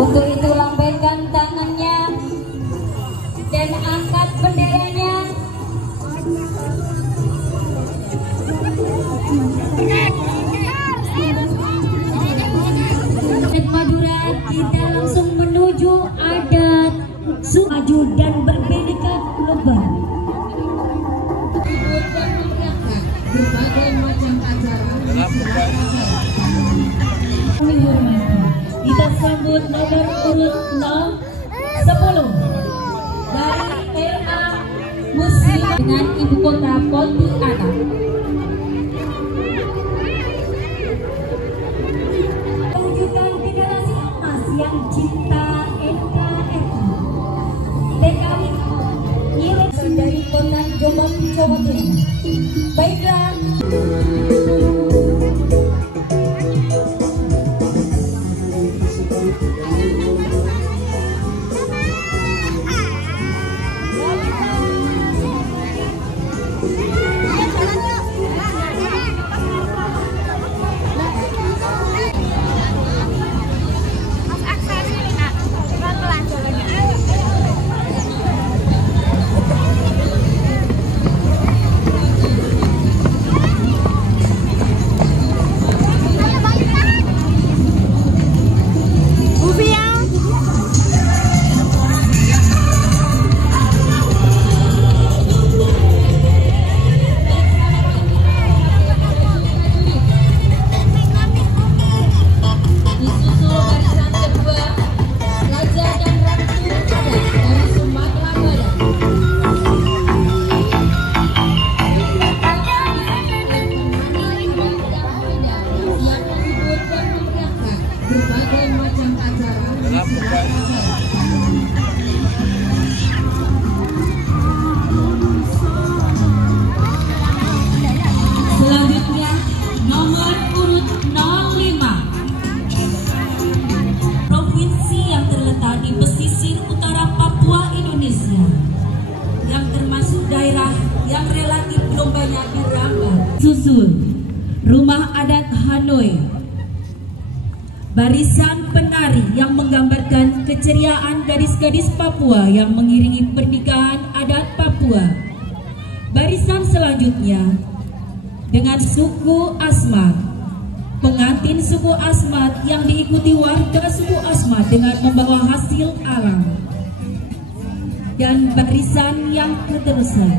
Untuk itu lambaikan tangannya dan angkat benderanya. Madura, kita langsung menuju adat maju dan berbineka global. Berbagai macam acara kita sambut nomor urut 10 dari RA Muslim dengan ibu kota Pontianak. Mewujudkan generasi emas yang cinta NKRI. TKI Iren dari kota Jombang, Jawa Timur. Baiklah. Selanjutnya nomor urut 05, provinsi yang terletak di pesisir utara Papua Indonesia, yang termasuk daerah yang relatif belum banyak dirambat. Susul Rumah Adat Hanoi, barisan penari yang menggambarkan keceriaan gadis-gadis Papua yang mengiringi pernikahan adat Papua. Barisan selanjutnya dengan suku Asmat, pengantin suku Asmat yang diikuti warga suku Asmat dengan membawa hasil alam. Dan barisan yang keterusan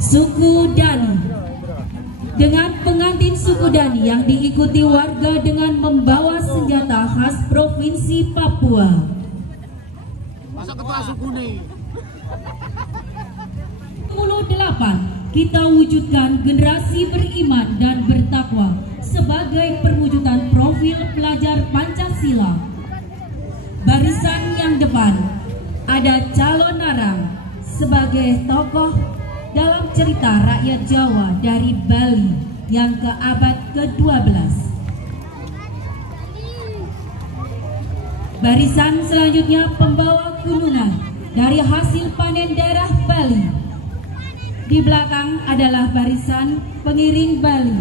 suku Dani dengan pengantin suku Dani yang diikuti warga dengan membawa senjata khas provinsi Papua. Masa ketua suku nih. 28, kita wujudkan generasi beriman dan bertakwa sebagai perwujudan profil pelajar Pancasila. Barisan yang depan ada calon narang sebagai tokoh dalam cerita rakyat Jawa dari Bali yang ke abad ke-12. Barisan selanjutnya pembawa gunungan dari hasil panen daerah Bali. Di belakang adalah barisan pengiring Bali,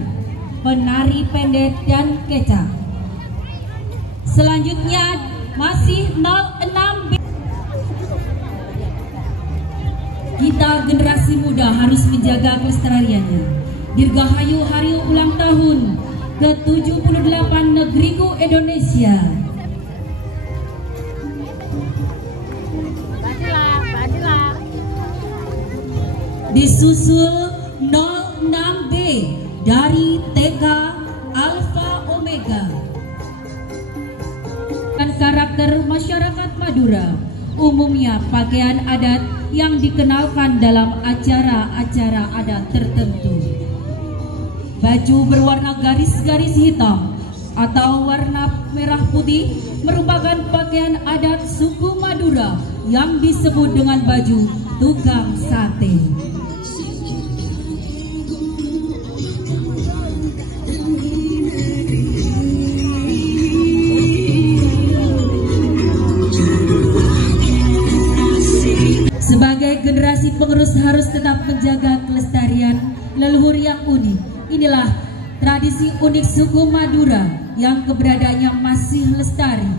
penari pendet dan kecak. Selanjutnya masih 06B. Kita generasi muda harus menjaga kelestariannya. Dirgahayu hari ulang tahun ke-78 Negeriku Indonesia. Disusul 06B dari TK Alfa Omega. Dan karakter masyarakat Madura, umumnya pakaian adat yang dikenalkan dalam acara-acara adat tertentu. Baju berwarna garis-garis hitam atau warna merah putih merupakan pakaian adat suku Madura yang disebut dengan baju tukang sate. Sebagai generasi penerus harus tetap menjaga kelestarian leluhur yang unik. Inilah tradisi unik suku Madura yang keberadaannya masih lestari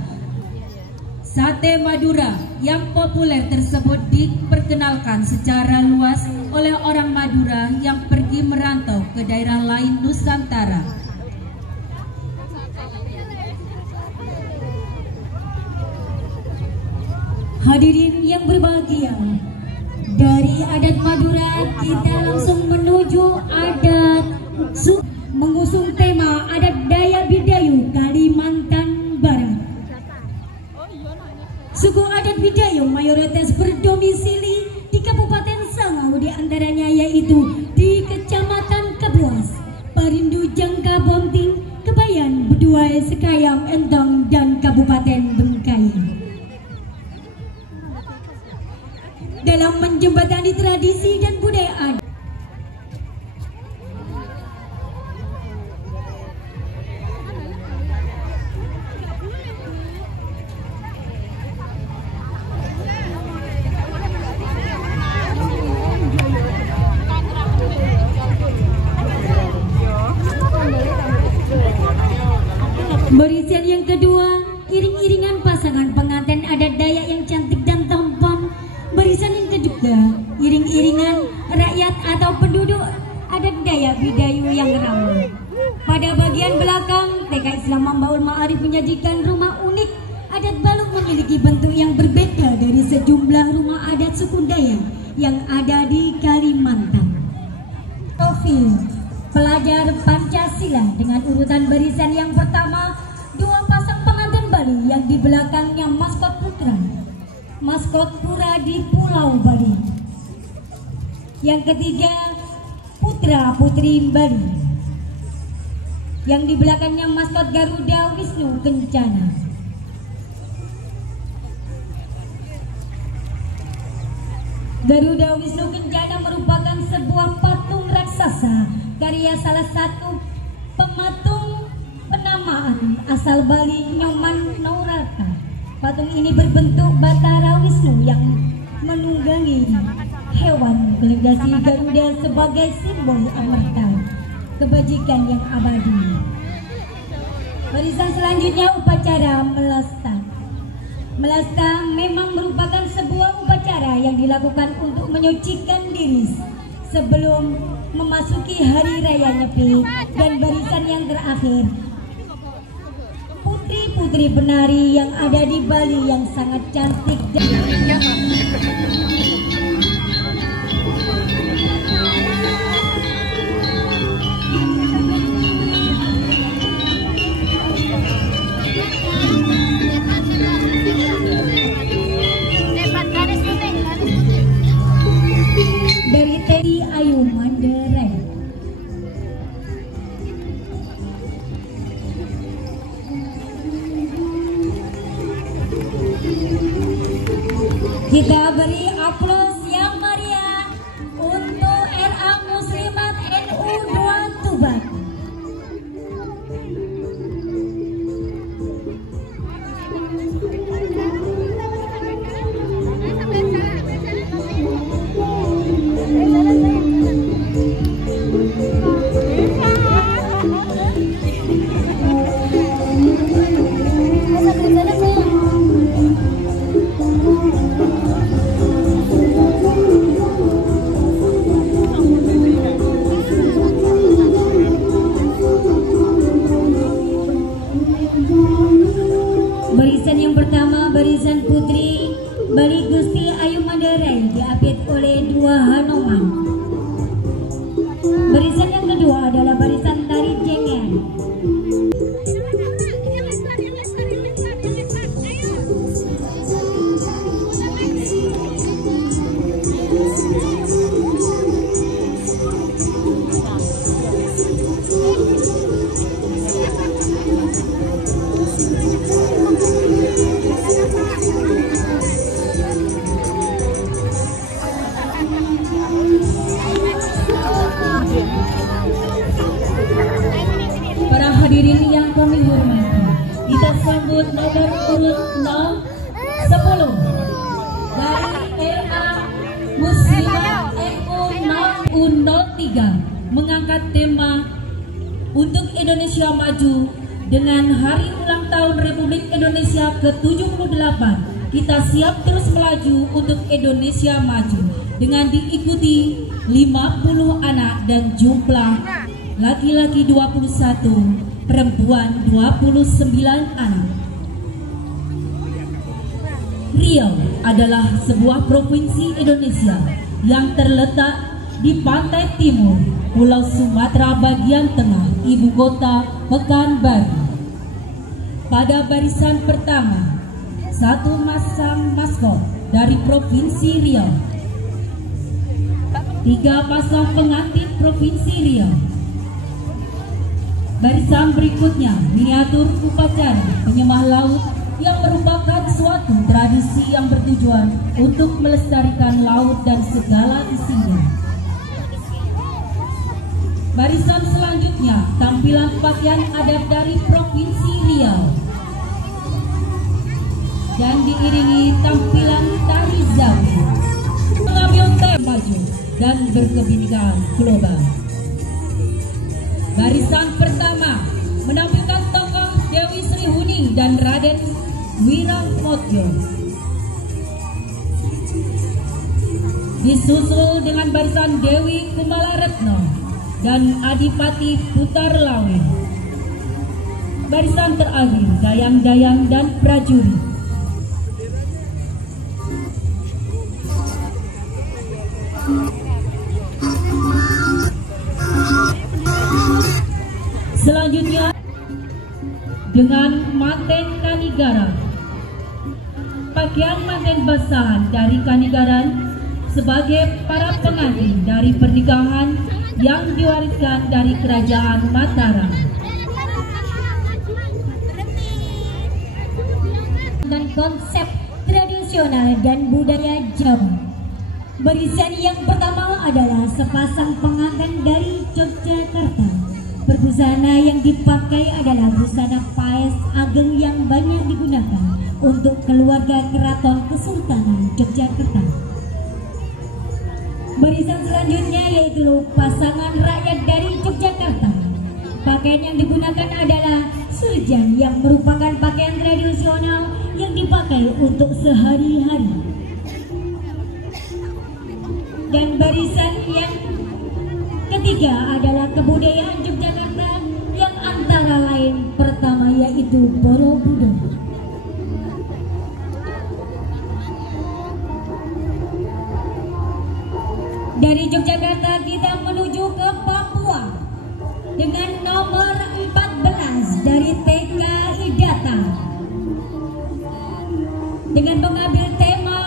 Sate Madura yang populer tersebut diperkenalkan secara luas oleh orang Madura yang pergi merantau ke daerah lain Nusantara. Hadirin yang berbahagia, dari adat Madura kita langsung menuju adat mengusung tema adat Dayak Bidayuh Kalimantan Barat. Suku adat Bidayuh mayoritas berdomisili di Kabupaten Sangau, di antaranya yaitu di Kecamatan Kabuas, Parindu, Jangka, Bonting, Kebayan, Beduai, Sekayam, Entong, dan Kabupaten Bengkayang. Dalam menjembatani tradisi dan budaya adat, barisan yang kedua, iring-iringan pasangan pengantin adat Dayak yang cantik dan tampan. Barisan yang ketiga, iring-iringan rakyat atau penduduk adat Dayak Bidayuh yang ramai. Pada bagian belakang, TK Islam Mambaul Ma'arif menyajikan rumah unik adat Baluk memiliki bentuk yang berbeda dari sejumlah rumah adat suku Dayak yang ada di Kalimantan. Profil pelajar Pancasila dengan urutan barisan yang pertama, dua pasang pengantin Bali yang di belakangnya maskot putra, maskot pura di Pulau Bali. Yang ketiga, putra putri Bali yang di belakangnya maskot Garuda Wisnu Kencana. Garuda Wisnu Kencana merupakan sebuah patung raksasa karya salah satu pematung penamaan asal Bali, Nyoman Naurata. Patung ini berbentuk Batara Wisnu yang menunggangi hewan delegasi Garuda sebagai simbol amarta, kebajikan yang abadi. Barisan selanjutnya upacara melasta. Melasta memang merupakan sebuah upacara yang dilakukan untuk menyucikan diri sebelum memasuki hari raya Nyepi. Dan barisan yang terakhir, putri-putri penari yang ada di Bali yang sangat cantik dan dari Teddy Ayu Manderai. Kita beri aplaus yang meriah untuk RA Muslimat NU 2 Tuban. Barisan yang pertama, barisan putri Bali Gusti Ayu Manderai diapit oleh dua Hanoman. Barisan yang kedua adalah barisan tari Jengger. Para hadirin yang kami hormati, kita sambut nomor urut 10 dari RA Muslimat NU 03 mengangkat tema untuk Indonesia Maju dengan Hari Ulang Tahun Republik Indonesia ke-78 kita siap terus melaju untuk Indonesia maju dengan diikuti 50 anak dan jumlah laki-laki 21, perempuan 29 anak. Riau adalah sebuah provinsi Indonesia yang terletak di pantai timur Pulau Sumatera bagian tengah, ibu kota Pekanbaru. Pada barisan pertama, satu masang maskot dari Provinsi Riau, 3 pasang pengantin Provinsi Riau. Barisan berikutnya miniatur upacara penyembah laut yang merupakan suatu tradisi yang bertujuan untuk melestarikan laut dan segala isinya. Barisan selanjutnya tampilan pakaian adat dari Provinsi Riau dan diiringi tampilan tari zawi mengambil tema maju dan berkebinekaan global. Barisan pertama menampilkan tokoh Dewi Sri Huning dan Raden Wirangnotyo, disusul dengan barisan Dewi Kumalaretno dan Adipati Putarlawe. Barisan terakhir dayang-dayang dan prajurit. Selanjutnya dengan manten Kanigara. Pakaian manten basahan dari Kanigaran sebagai para pengantin dari pernikahan yang diwariskan dari Kerajaan Mataram. Dan konsep tradisional dan budaya Jawa. Barisan yang pertama adalah sepasang pengantin dari Yogyakarta. Busana yang dipakai adalah busana paes ageng yang banyak digunakan untuk keluarga keraton Kesultanan Yogyakarta. Barisan selanjutnya yaitu pasangan rakyat dari Yogyakarta. Pakaian yang digunakan adalah surjan yang merupakan pakaian tradisional yang dipakai untuk sehari-hari. Dan barisan yang ketiga adalah kebudayaan Yogyakarta yang antara lain pertama yaitu Borobudur. Dari Yogyakarta kita menuju ke Papua dengan nomor 14 dari TKI Data dengan mengambil tema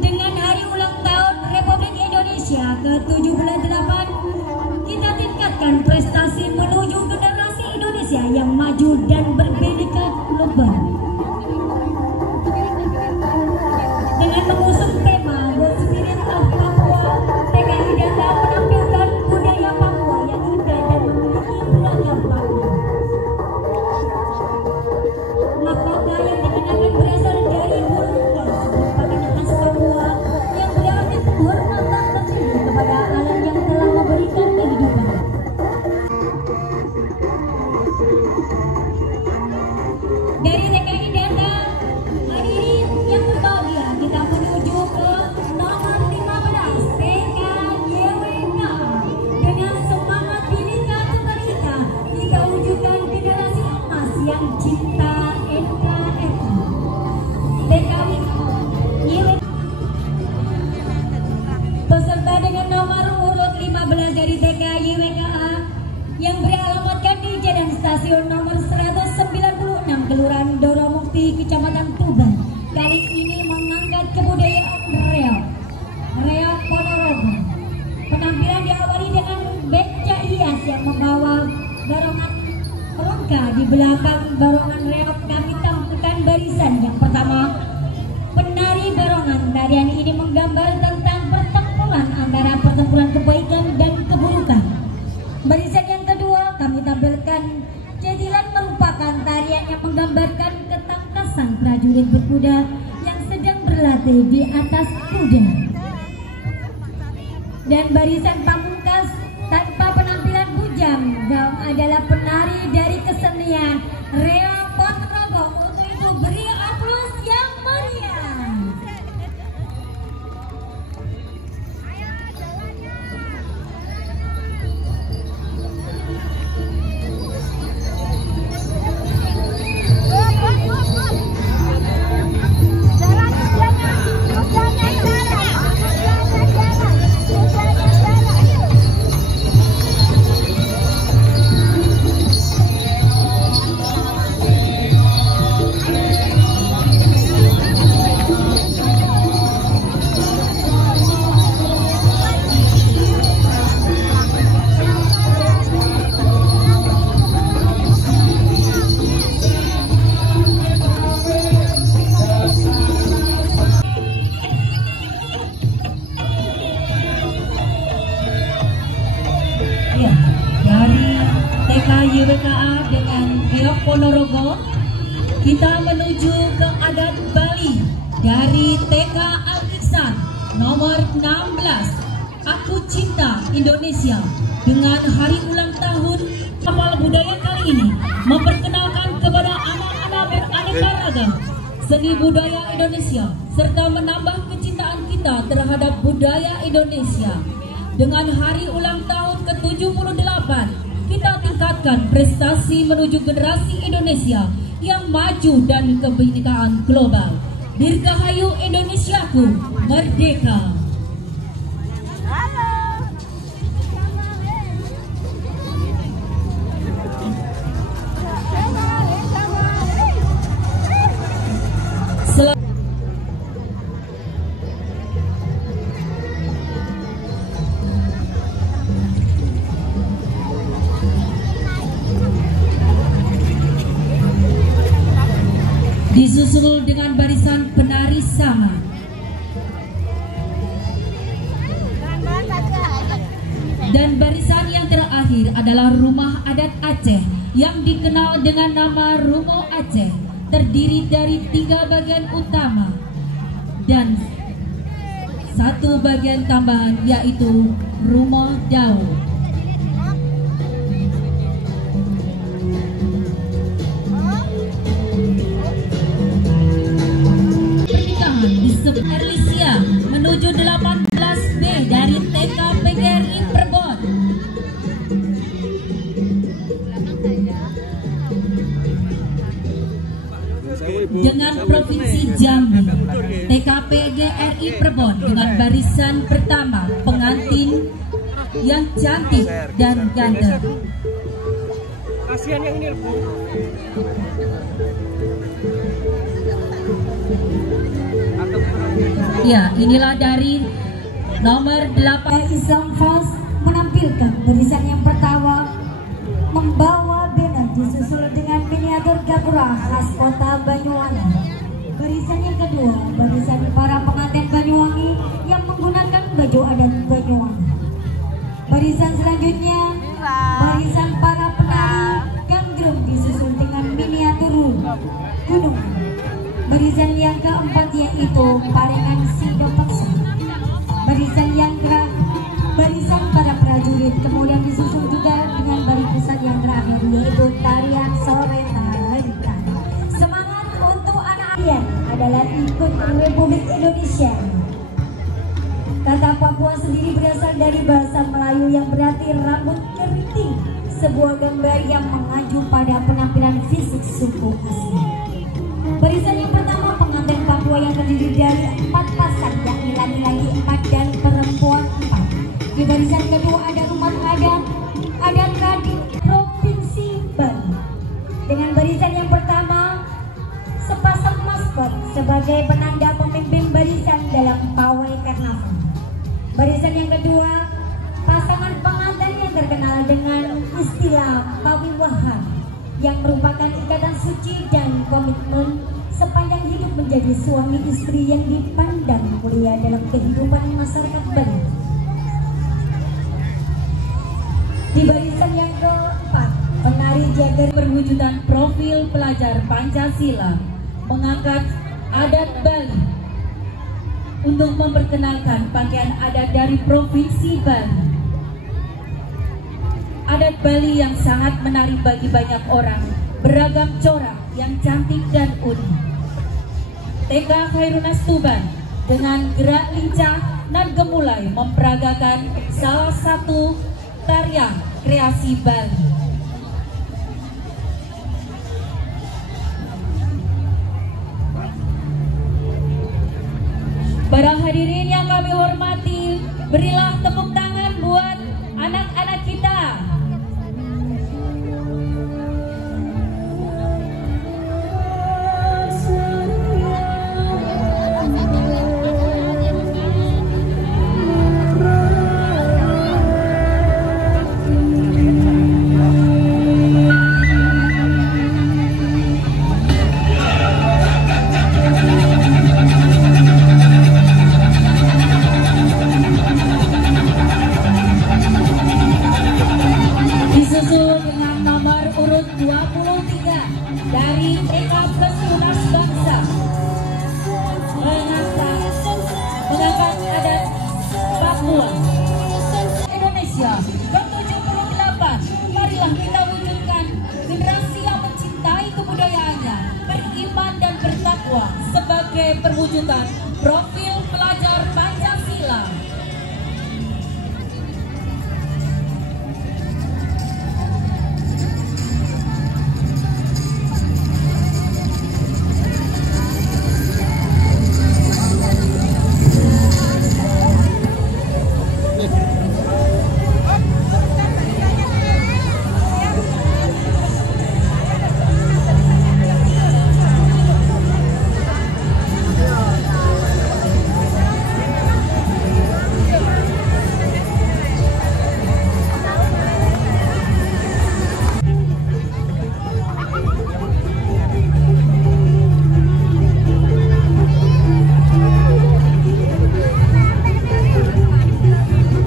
dengan hari ulang tahun Republik Indonesia ke-78. Kita tingkatkan prestasi menuju generasi Indonesia yang maju dan berbineka global. Dengan mengusung tema The Spirit of Papua, TKI Data menampilkan budaya Papua yang indah dan memiliki beragam makna. Mahkota yang dikenakan berasal dari burung kos, merupakan khas Papua yang berarti penghormatan tertinggi kepada alam yang telah memberikan kehidupan. Dari TKI Data, hadirin yang berbahagia, kita menuju ke nomor 15 TKYWK. Dengan semangat Bhinneka Tunggal Ika, kita wujudkan generasi emas yang cinta NKRI. TKYWK peserta dengan nomor urut 15 dari TKYWKA yang beralamatkan di Jalan Stasiun nomor 196 Kelurahan Doromukti, Kecamatan Tuban. Kali ini mengangkat kebudayaan Reok Ponorogo. Penampilan diawali dengan beca hias yang membawa barongan rongga. Di belakang barongan reok kami tampilkan barisan yang pertama, penari barongan. Tarian ini menggambar tentang pertempuran antara pertempuran kebaikan dan keburukan. Barisan yang kedua kami tampilkan jadilan, merupakan tarian yang menggambarkan ketangkasan prajurit berkuda yang sedang berlatih di atas kuda. Dan barisan pamungkas tanpa penampilan bujang adalah penari dari kesenian Reok Ponorogo. Untuk itu beri aplaus yang meriah. kita menuju ke adat Bali dari TK Al-Ihsan nomor 16. Aku Cinta Indonesia dengan hari ulang tahun kapal budaya kali ini memperkenalkan kepada anak-anak beraneka ragam seni budaya Indonesia serta menambah kecintaan kita terhadap budaya Indonesia. Dengan hari ulang tahun ke-78, kita tingkatkan prestasi menuju generasi Indonesia yang maju dan kebinekaan global. Dirgahayu Indonesiaku, merdeka! Disusul dengan barisan penari sama. Dan barisan yang terakhir adalah Rumah Adat Aceh yang dikenal dengan nama Rumo Aceh, terdiri dari 3 bagian utama dan 1 bagian tambahan, yaitu Rumo Dau. Erlisia menuju 18B dari TK PGRI Perbon. Dengan Provinsi Jambi, TK PGRI Perbon dengan barisan pertama pengantin yang cantik dan ganteng. Kasihan yang ini. Ya, inilah dari nomor 8 Islam Fast menampilkan barisan yang pertama membawa banner disusul dengan miniatur gapura khas kota Banyuwangi. Barisan yang kedua, barisan para pengantin Banyuwangi yang menggunakan baju adat Banyuwangi. Barisan selanjutnya, barisan para penari ganggrung disusul dengan miniatur gunung. Barisan yang keempat yaitu paringan Sindopaksa. Barisan yang terakhir, barisan para prajurit, kemudian disusul juga dengan barisan yang terakhir yaitu tarian sore Talenta. Semangat untuk anak kalian adalah ikut Republik Indonesia. Kata Papua sendiri berasal dari bahasa Melayu yang berarti rambut keriting, sebuah gambar yang mengacu pada penampilan fisik suku asli. Barisan yang pertama pengantin Papua yang terdiri dari 4 pasang, yakni laki-laki 4 dan perempuan 4. Di barisan kedua ada umat adat tradisi Provinsi Bali. Dengan barisan yang pertama sepasang maskot sebagai penanda pemimpin barisan dalam pawai karnaval. Barisan yang kedua pasangan pengantin yang terkenal dengan istilah pawiwahan, yang merupakan ikatan suci dan komitmen sepanjang hidup menjadi suami istri yang dipandang mulia dalam kehidupan masyarakat Bali. Di barisan yang keempat, penari jagar perwujudan profil pelajar Pancasila mengangkat adat Bali untuk memperkenalkan pakaian adat dari Provinsi Bali. Adat Bali yang sangat menarik bagi banyak orang, beragam corak yang cantik dan unik. TK Khairunas Tuban dengan gerak lincah dan gemulai memperagakan salah satu tarian kreasi Bali. Para hadirin yang kami hormati, berilah tepuk tangan buat anak-anak kita. perwujudan profil pelajar Pancasila.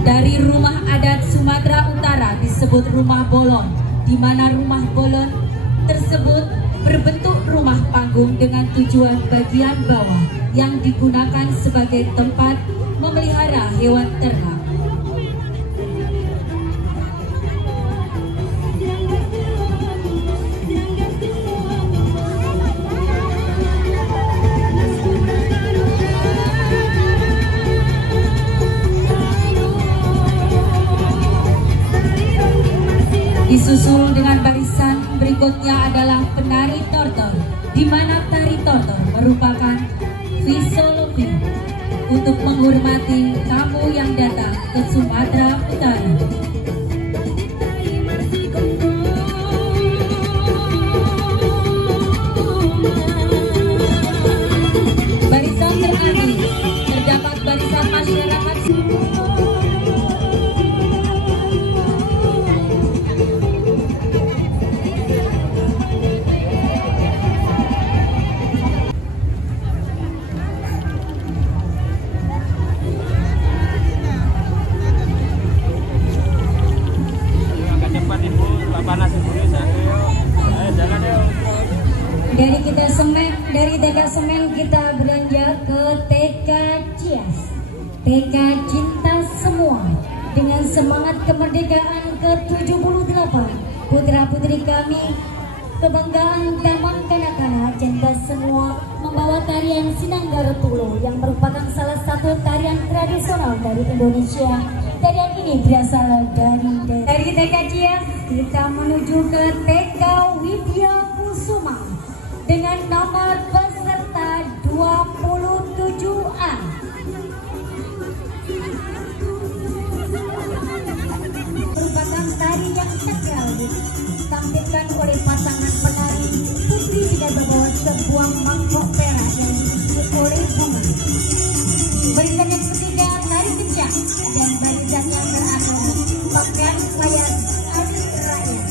Dari rumah adat Sumatera Utara disebut rumah bolon, di mana rumah bolon tersebut berbentuk rumah panggung dengan tujuan bagian bawah yang digunakan sebagai tempat memelihara hewan ternak. Disusul dengan barisan berikutnya adalah penari tortor, di mana tari tortor merupakan fisiologi untuk menghormati tamu yang datang ke Sumatera Utara. Barisan terakhir terdapat barisan masyarakat. Dari TK Semen kita beranjak ke TK Cias, TK Cinta Semua. Dengan semangat kemerdekaan ke-78, putra-putri kami, kebanggaan Taman Kanak-kanak Cinta Semua membawa tarian Sinanggar Tulo yang merupakan salah satu tarian tradisional dari Indonesia. Tarian ini berasal dari TK Cias kita menuju ke TK Widya Kusuma dengan nomor peserta 27A. Merupakan tari yang sakral ditampilkan oleh pasangan penari putri dengan membawa sebuah mangkok perak yang diisi oleh bunga. Barisan yang ketiga tari kencang dan barisan yang terakhir pakaian layak adik rakyat.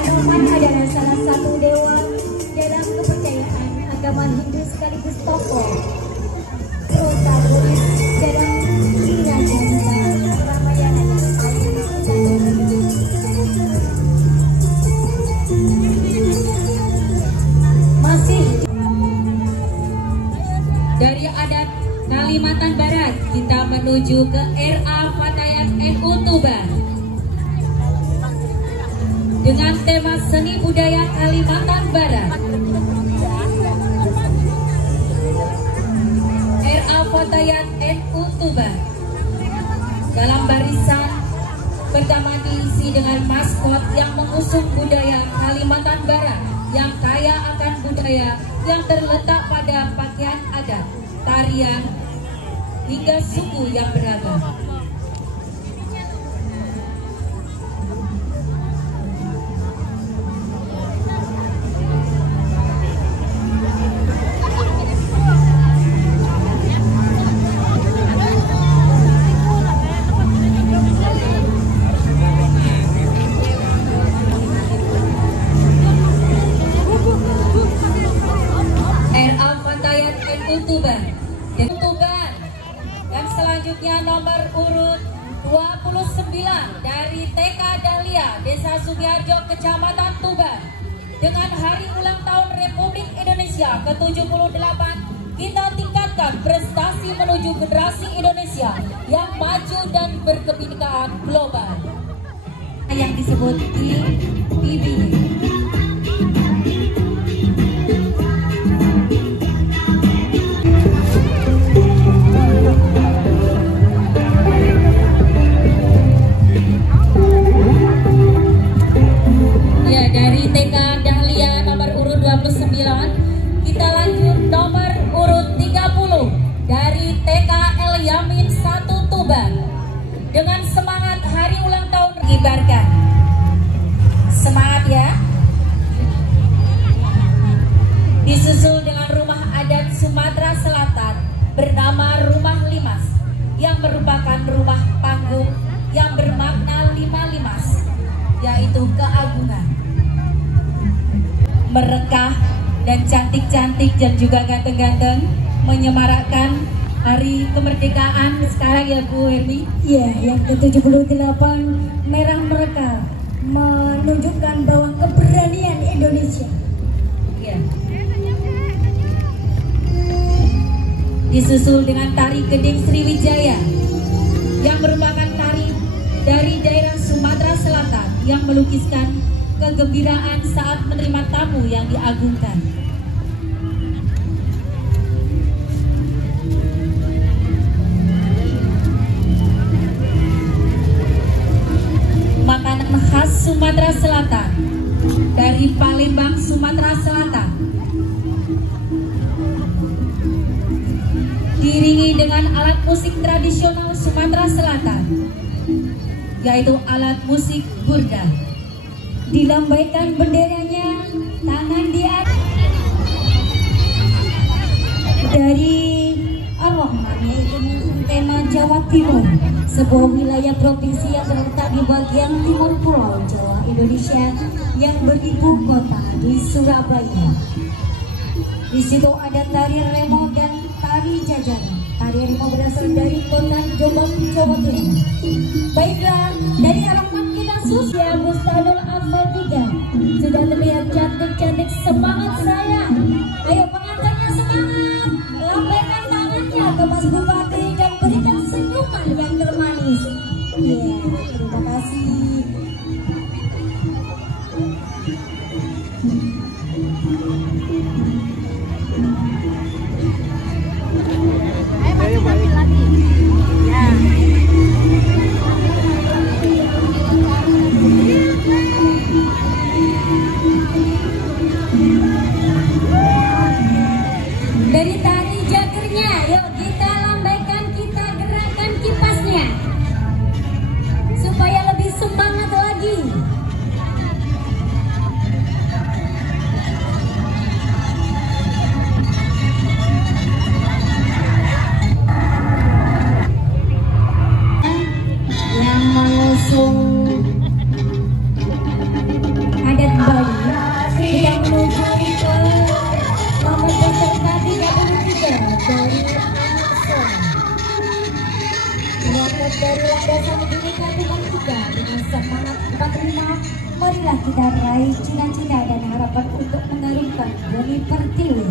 Hanoman adalah salah satu dewa dalam kepercayaan agama Hindu sekaligus tokoh protagonis dalam Cina dan Ramayana. Masih dari adat Kalimantan Barat kita menuju ke RA Fatayat NU Tuban dengan tema seni budaya Kalimantan Barat. RA Fatayat NU Tuban dalam barisan pertama diisi dengan maskot yang mengusung budaya Kalimantan Barat yang kaya akan budaya yang terletak pada pakaian adat, tarian, hingga suku yang beragam. dari TK Dahlia, Desa Sugiharjo, Kecamatan Tuban. Dengan hari ulang tahun Republik Indonesia ke-78, kita tingkatkan prestasi menuju generasi Indonesia yang maju dan berkebinekaan global. Yang disebut IPB. Ya, dari TK Dahlia nomor urut 29, kita lanjut nomor urut 30 dari TK El Yamin 1 Tuban. Dengan semangat hari ulang tahun dikibarkan. Semangat ya. Disusul dengan rumah adat Sumatera Selatan bernama Rumah Limas, yang merupakan rumah panggung yang bermakna lima limas, yaitu keagungan, merekah dan cantik-cantik dan juga ganteng-ganteng, menyemarakkan hari kemerdekaan sekarang ya Bu Hermi. Ya, yang ke-78 merah mereka menunjukkan bahwa keberanian Indonesia. Ya. Disusul dengan tari Gending Sriwijaya, yang merupakan tari dari daerah Sumatera Selatan yang melukiskan kegembiraan saat menerima tamu yang diagungkan. Makanan khas Sumatera Selatan dari Palembang, Sumatera Selatan, diiringi dengan alat musik tradisional Sumatera Selatan, yaitu alat musik burda. Dilambaikan benderanya, tangan di atas. Dari Ar-Rahman, yaitu tema Jawa Timur, sebuah wilayah provinsi yang terletak di bagian timur pulau Jawa Indonesia yang beribu kota di Surabaya. Di situ ada tari remo dan tari jajan. Tari remo berasal dari kota Jombang, Jawa Timur. Baiklah, dari Ar-Rahman kita Susya Bustanul Al-Fatihah. Sudah terlihat cantik-cantik, semangat sayang. Ayo pengantarnya semangat, lambaikan tangannya ke Mas Bupati dan berikan senyuman yang termanis. Iya, terima kasih. Ayo balik lagi. Ya. Dari tari jagernya, yuk kita lambaikan, kita gerakkan kipasnya supaya lebih semangat lagi. Yang mengusung adat Bali, kita menuju ke nomor peserta 33 dari anak soleh. Berangkat dari landasan Bhinneka Tunggal Ika dengan semangat 45, marilah kita raih cita-cita dan harapan untuk mengharumkan Bumi Pertiwi.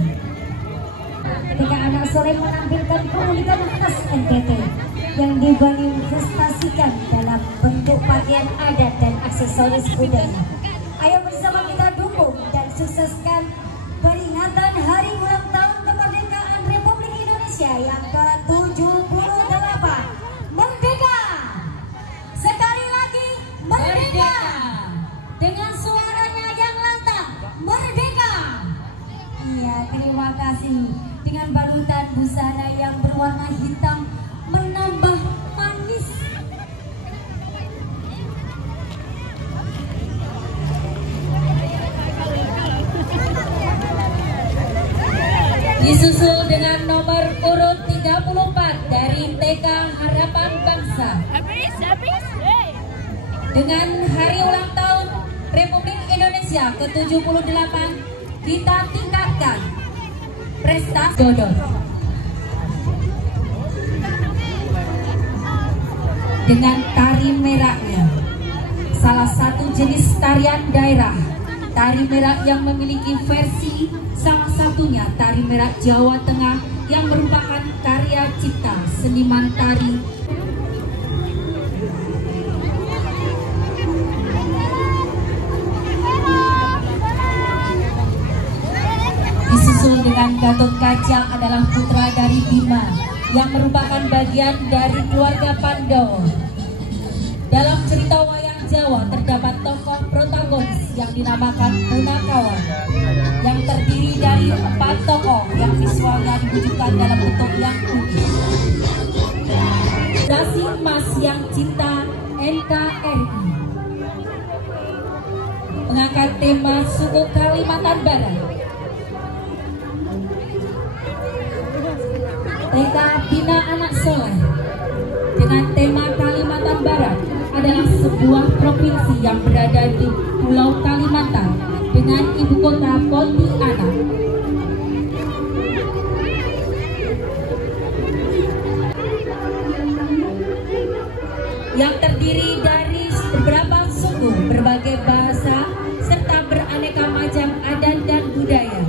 Ketika anak soleh menampilkan keunikan khas NTT yang dimanifestasikan dalam bentuk pakaian adat dan aksesoris budaya. Ayo bersama kita dukung dan sukseskan peringatan Hari Ulang Tahun Kemerdekaan Republik Indonesia yang ke-78. Merdeka! Sekali lagi, merdeka! Dengan suaranya yang lantang, merdeka! Iya, terima kasih. Dengan balutan busana yang berwarna hitam menambah manis. Disusul dengan nomor urut 34 dari TK Harapan Bangsa. Dengan hari ulang tahun Republik Indonesia ke-78, kita tingkatkan prestasi Dodol dengan tari meraknya. tarian daerah. Tari merak yang memiliki versi salah satunya tari merak Jawa Tengah yang merupakan karya cipta seniman tari. Disusul dengan Gatot Kaca adalah putra dari Bima yang merupakan bagian dari keluarga Pandawa. Dalam cerita wayang Jawa terdapat tokoh protagonis yang dinamakan Punakawan yang terdiri dari 4 tokoh yang visualnya diwujudkan dalam bentuk yang unik. Dasi emas yang cinta NKRI mengangkat tema suku Kalimantan Barat. TK Bina Anak Soleh dengan tema Kalimantan Barat adalah sebuah provinsi yang berada di Pulau Kalimantan dengan ibu kota Pontianak. Yang terdiri dari beberapa suku, berbagai bahasa, serta beraneka macam adat dan budaya.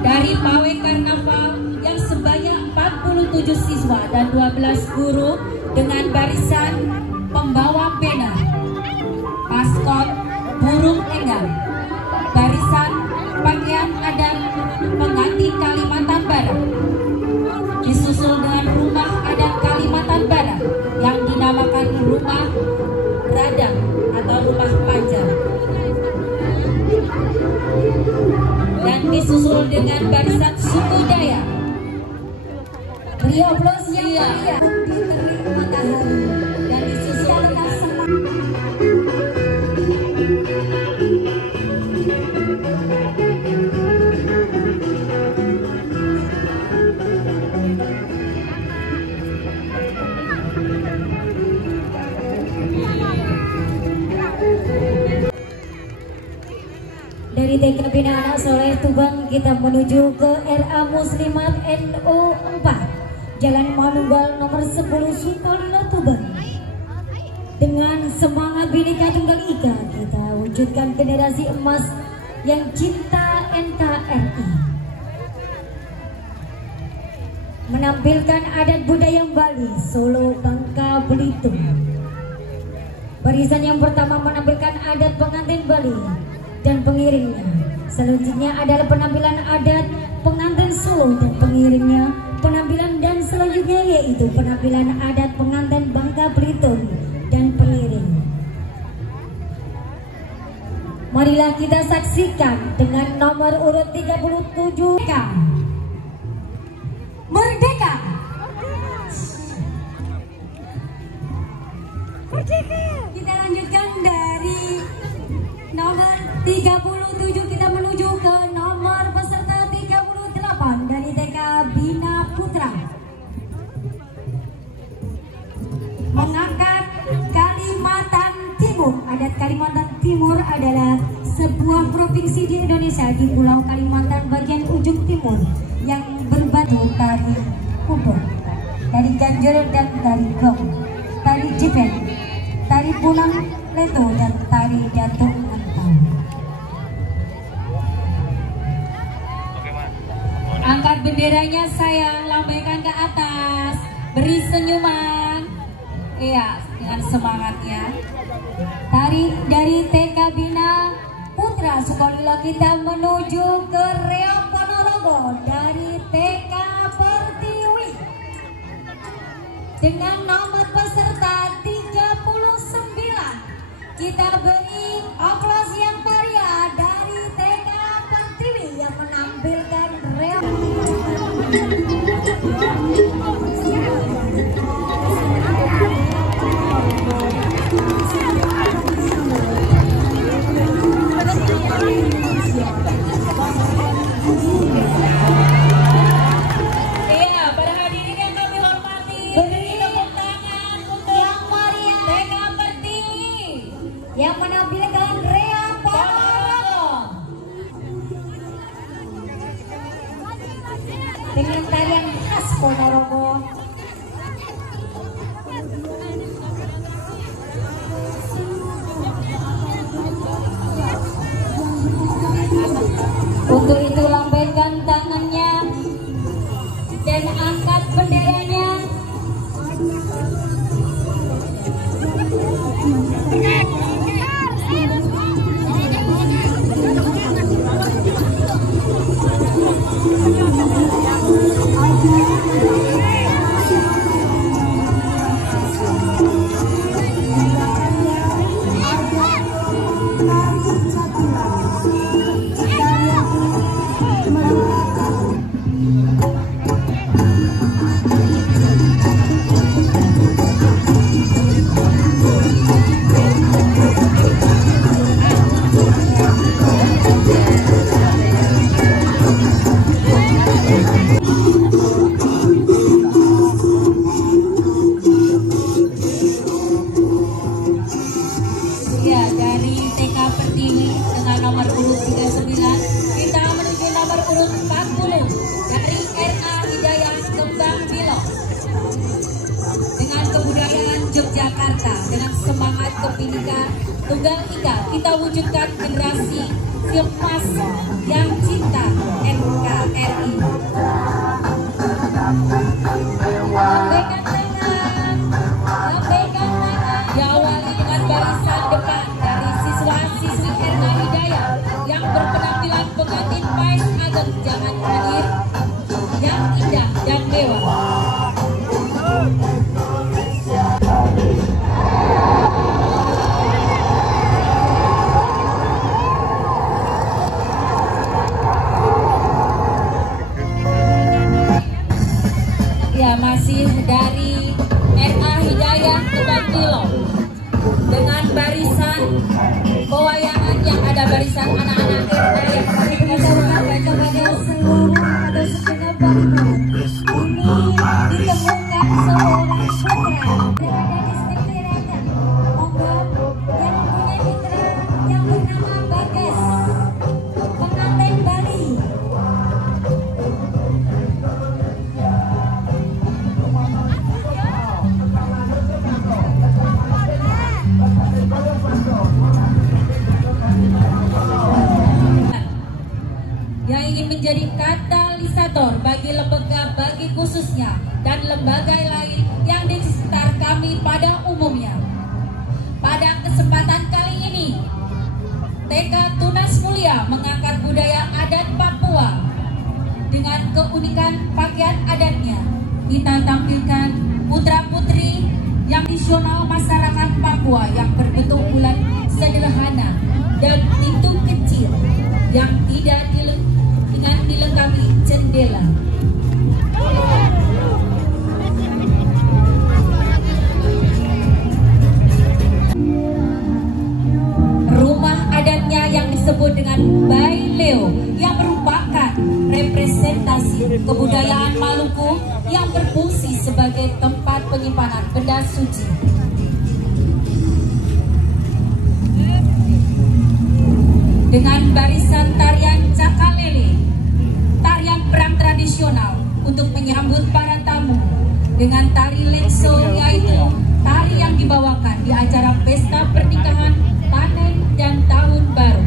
Dari pawai karnaval yang sebanyak 47 siswa dan 12 guru dengan barisan pembawa pena, maskot burung enggang, barisan pakaian adat pengantin Kalimantan Barat, disusul dengan rumah adat Kalimantan Barat yang dinamakan rumah radang atau rumah panjang, dan disusul dengan barisan suku Dayak. Rio Plus yang mulia di terik matahari dan disusul dengan dari TK Bina Anak Soleh Tuban kita menuju ke RA Muslimat NU 4 Jalan Manunggal nomor 10 Sukolilo Tuban. Dengan semangat Bhinneka Tunggal Ika kita wujudkan generasi emas yang cinta NKRI, menampilkan adat budaya Bali, Solo, Bangka, Belitung. Barisan yang pertama menampilkan adat pengantin Bali dan pengiringnya. Selanjutnya adalah penampilan adat pengantin Solo dan pengiringnya. Penampilan dan selanjutnya yaitu penampilan adat pengantin Bangka Belitung dan pengiring. Marilah kita saksikan dengan nomor urut 37 Merdeka. Kita lanjutkan dari nomor 37 kita menuju ke nomor peserta 38 dari TK Bina Putra. Mengangkat Kalimantan Timur. Adat Kalimantan Timur adalah sebuah provinsi di Indonesia di Pulau Kalimantan bagian ujung timur yang berbatu tari kubur, tari ganjel dan tari gong, tari jipen, tari pulang leto dan tari datuk antau. Angkat benderanya sayang, lambaikan ke atas, beri senyuman. Iya, dengan semangatnya. Tari dari TK Bina Putra Sukolilo kita menuju ke Reok Ponorogo dari TK Pertiwi dengan nomor peserta 39. Kita beri aplaus yang meriah dari TK Pertiwi yang menampilkan Reok. Iya, para hadirin yang kami hormati, beri tepuk tangan untuk yang meriah TK Pertiwi yang menampilkan Reok Kebudayaan Yogyakarta dengan semangat Bhinneka Tunggal Ika, kita wujudkan generasi emas yang cinta NKRI. Lambaikan tangan, diawali dengan barisan depan dari siswa-siswi Erna Hidayah yang berpenampilan pengantin Pais Ageng Jangan Hadir yang indah dan mewah. Ya, masih dari RA Hidayah Tebak-Pilok dengan barisan pewayangan yang ada barisan anak-anak RA yang masih Kepada seluruh atau segenap barisan ini ditemukan seorang putra berada di sekretariat. Monggo yang mempunyai mitra yang bernama Bagas, pengantin Bali. yang ingin menjadi katalisator bagi lembaga bagi khususnya dan lembaga lain yang di sekitar kami pada umumnya. Pada kesempatan kali ini, TK Tunas Mulia mengangkat budaya adat Papua dengan keunikan pakaian adatnya. Kita tampilkan putra-putri yang tradisional masyarakat Papua yang berbentuk bulan sederhana dan pintu kecil yang tidak dilengkapi jendela. Rumah adatnya yang disebut dengan Baileo yang merupakan representasi kebudayaan Maluku yang berfungsi sebagai tempat penyimpanan benda suci. Dengan barisan tarian cakalele, tarian perang tradisional untuk menyambut para tamu, dengan tari lekso yaitu tari yang dibawakan di acara pesta pernikahan, panen, dan tahun baru.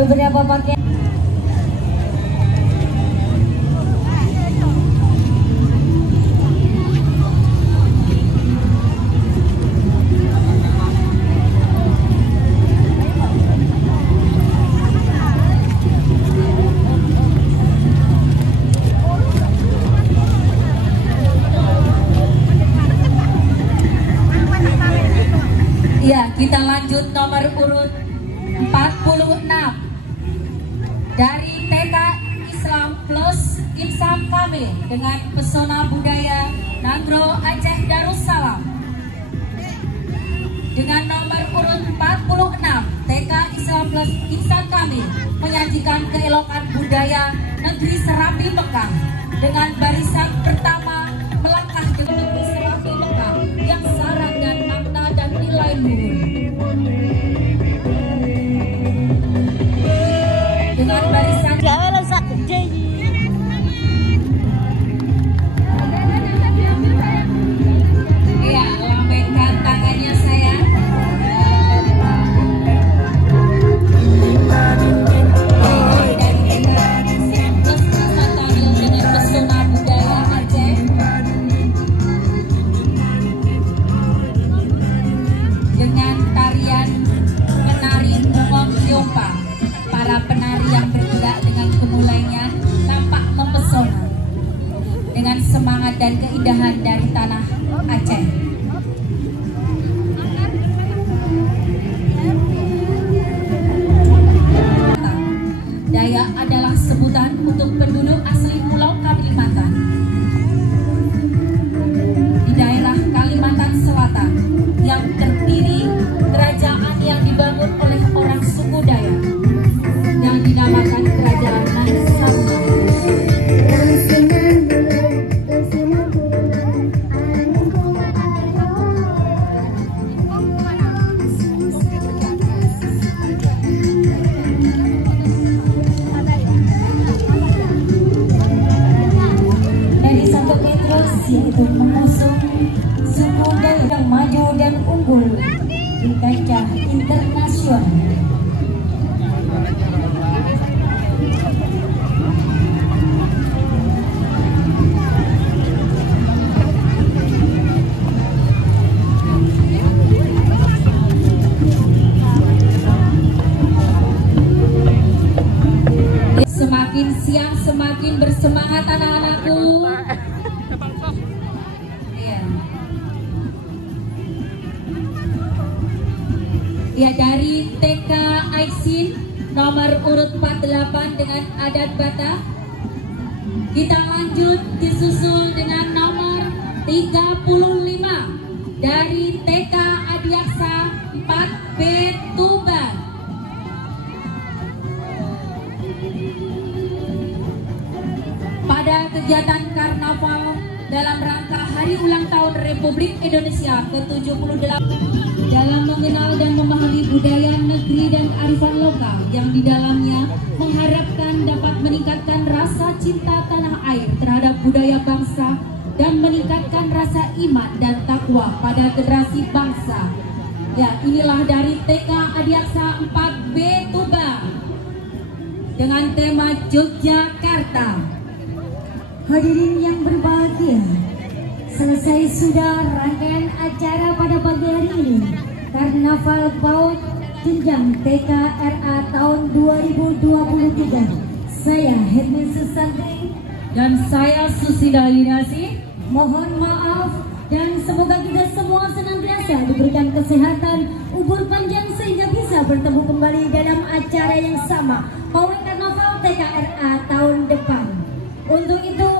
Beberapa pakaian Ya, kita lanjut nomor urut 46 dari TK Islam Plus Insan Kamil dengan pesona budaya Nagro Aceh Darussalam. Dengan nomor urut 46 TK Islam Plus Insan Kamil menyajikan keelokan budaya negeri Serabi Mekah dengan barisan pertama melangkah dengan negeri Serabi Mekah yang syarat dan makna dan nilai luhur. Dengan barisan ya, lambaikan tangannya sayang. Dengan pesona budaya Aceh dengan tarian penari umum Yompa. Para penari yang bergerak dengan kemulaian nampak mempesona dengan semangat dan keindahan dari tanah Aceh. Dayak adalah sebutan untuk penduduk asli Pulau Kalimantan. Di daerah Kalimantan Selatan yang terdiri kerajaan yang dibangun oleh orang suku Dayak yang dinamakan Kerajaan Nansama. Dari Santo Petrus yaitu mengusung suku Dayak yang maju dan unggul di kancah internasional. Semakin siang semakin bersemangat anak-anakku. Iya. Ya, dari TK Aisin nomor urut 48 dengan adat Batak. Kita lanjut disusul dengan nomor 35 dari TK Adiaksa 4B Tuban. Pada kegiatan karnaval dalam rangka Hari Ulang Tahun Republik Indonesia ke-78 dalam mengenal dan memahami budaya negeri dan arifan lokal yang di dalamnya mengharapkan dapat meningkatkan rasa cinta tanah air terhadap budaya bangsa dan meningkatkan rasa iman dan takwa pada generasi bangsa. Ya, inilah dari TK Adiaksa 4B Tuban dengan tema Yogyakarta. Hadirin yang berbahagia, selesai sudah rangkaian acara pada pagi hari ini Karnaval PAUD Jenjang TKRA tahun 2023. Saya Hermin Susanti Dan saya Susida Linasi. mohon maaf dan semoga kita semua senantiasa diberikan kesehatan, umur panjang sehingga bisa bertemu kembali dalam acara yang sama PAUD Karnaval TKRA tahun depan. Untuk itu